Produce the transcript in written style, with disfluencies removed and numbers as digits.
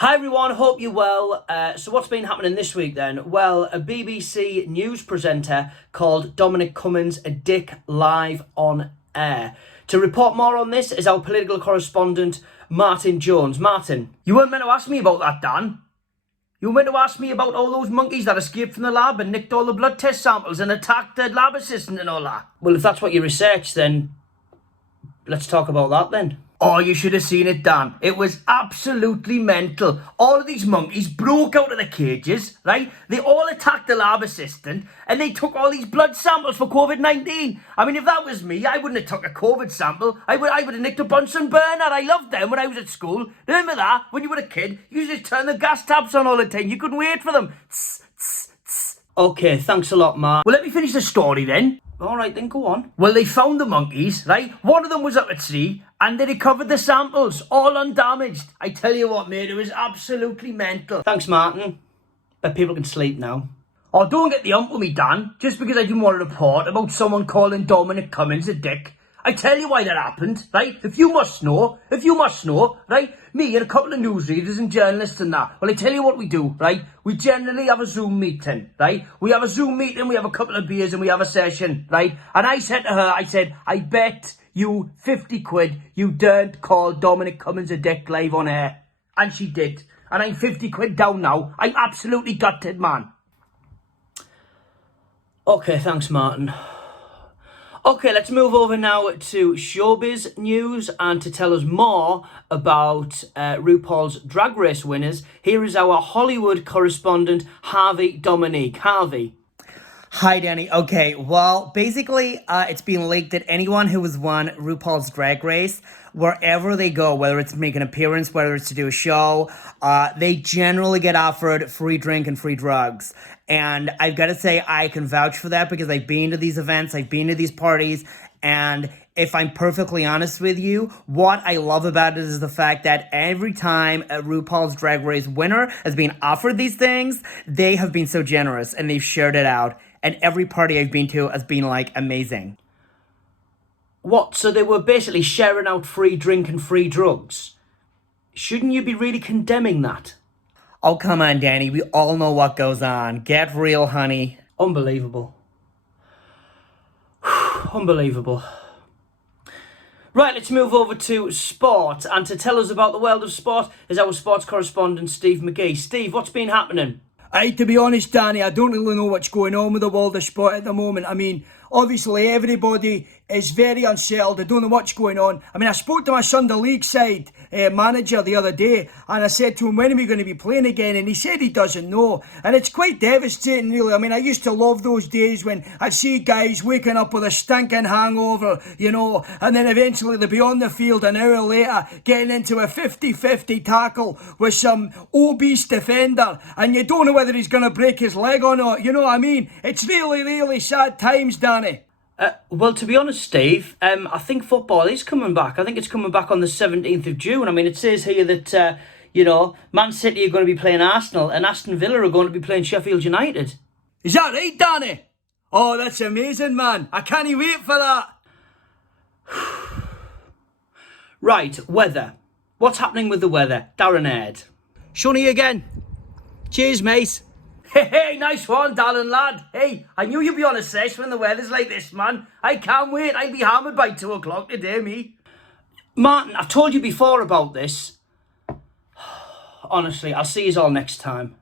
Hi everyone, hope you're well. So what's been happening this week then? Well, a BBC news presenter called Dominic Cummings a dick live on air. To report more on this is our political correspondent, Martin Jones. Martin, you weren't meant to ask me about that, Dan. You were meant to ask me about all those monkeys that escaped from the lab and nicked all the blood test samples and attacked the lab assistant and all that. Well, if that's what you researched, then let's talk about that then. Oh, you should have seen it, Dan. It was absolutely mental. All of these monkeys broke out of the cages, right? They all attacked the lab assistant and they took all these blood samples for COVID-19. I mean, if that was me, I wouldn't have took a COVID sample. I would have nicked a Bunsen burner. I loved them when I was at school. Remember that? When you were a kid, you used to turn the gas taps on all the time. You couldn't wait for them. Tss, tss, tss. Okay, thanks a lot, Mark. Well, let me finish the story then. All right, then go on. Well, they found the monkeys, right? One of them was up at sea, and they recovered the samples, all undamaged. I tell you what, mate, it was absolutely mental. Thanks, Martin. Bet people can sleep now. Oh, don't get the ump with me, Dan, just because I didn't want to report about someone calling Dominic Cummings a dick. I tell you why that happened, right? If you must know, right? Me and a couple of newsreaders and journalists and that. Well, I tell you what we do, right? We generally have a Zoom meeting, right? We have a Zoom meeting, we have a couple of beers and we have a session, right? And I said to her, I bet you 50 quid you daren't call Dominic Cummings a dick live on air. And she did. And I'm 50 quid down now. I'm absolutely gutted, man. Okay, thanks, Martin. Okay, let's move over now to showbiz news, and to tell us more about RuPaul's Drag Race winners, here is our Hollywood correspondent, Harvey Dominique. Harvey. Hi, Danny. Okay, well, basically, it's been leaked that anyone who has won RuPaul's Drag Race, wherever they go, whether it's to make an appearance, whether it's to do a show, they generally get offered free drink and free drugs. And I've got to say, I can vouch for that because I've been to these events, I've been to these parties, and if I'm perfectly honest with you, what I love about it is the fact that every time a RuPaul's Drag Race winner has been offered these things, they have been so generous and they've shared it out. And every party I've been to has been, like, amazing. What? So they were basically sharing out free drink and free drugs? Shouldn't you be really condemning that? Oh, come on, Danny. We all know what goes on. Get real, honey. Unbelievable. Unbelievable. Right, let's move over to sport. And to tell us about the world of sport is our sports correspondent, Steve McGee. Steve, what's been happening? To be honest, Danny, I don't really know what's going on with the world of sport at the moment. I mean, obviously everybody is very unsettled. They don't know what's going on. I mean, I spoke to my Sunday League side manager the other day, and I said to him, when are we going to be playing again? And he said he doesn't know. And it's quite devastating, really. I mean, I used to love those days when I'd see guys waking up with a stinking hangover, you know, and then eventually they'd be on the field an hour later getting into a 50-50 tackle with some obese defender, and you don't know whether he's going to break his leg or not. You know what I mean? It's really, really sad times, Danny. Well, to be honest, Steve, I think football is coming back. I think it's coming back on the 17th of June. I mean, it says here that, Man City are going to be playing Arsenal and Aston Villa are going to be playing Sheffield United. Is that right, Danny? Oh, that's amazing, man. I can't wait for that. Right, weather. What's happening with the weather? Darren Aird. Sunny again. Cheers, mate. Hey, nice one, Darren, lad. Hey, I knew you'd be on a sesh when the weather's like this, man. I can't wait. I'll be hammered by 2 o'clock today, me. Martin, I've told you before about this. Honestly, I'll see you all next time.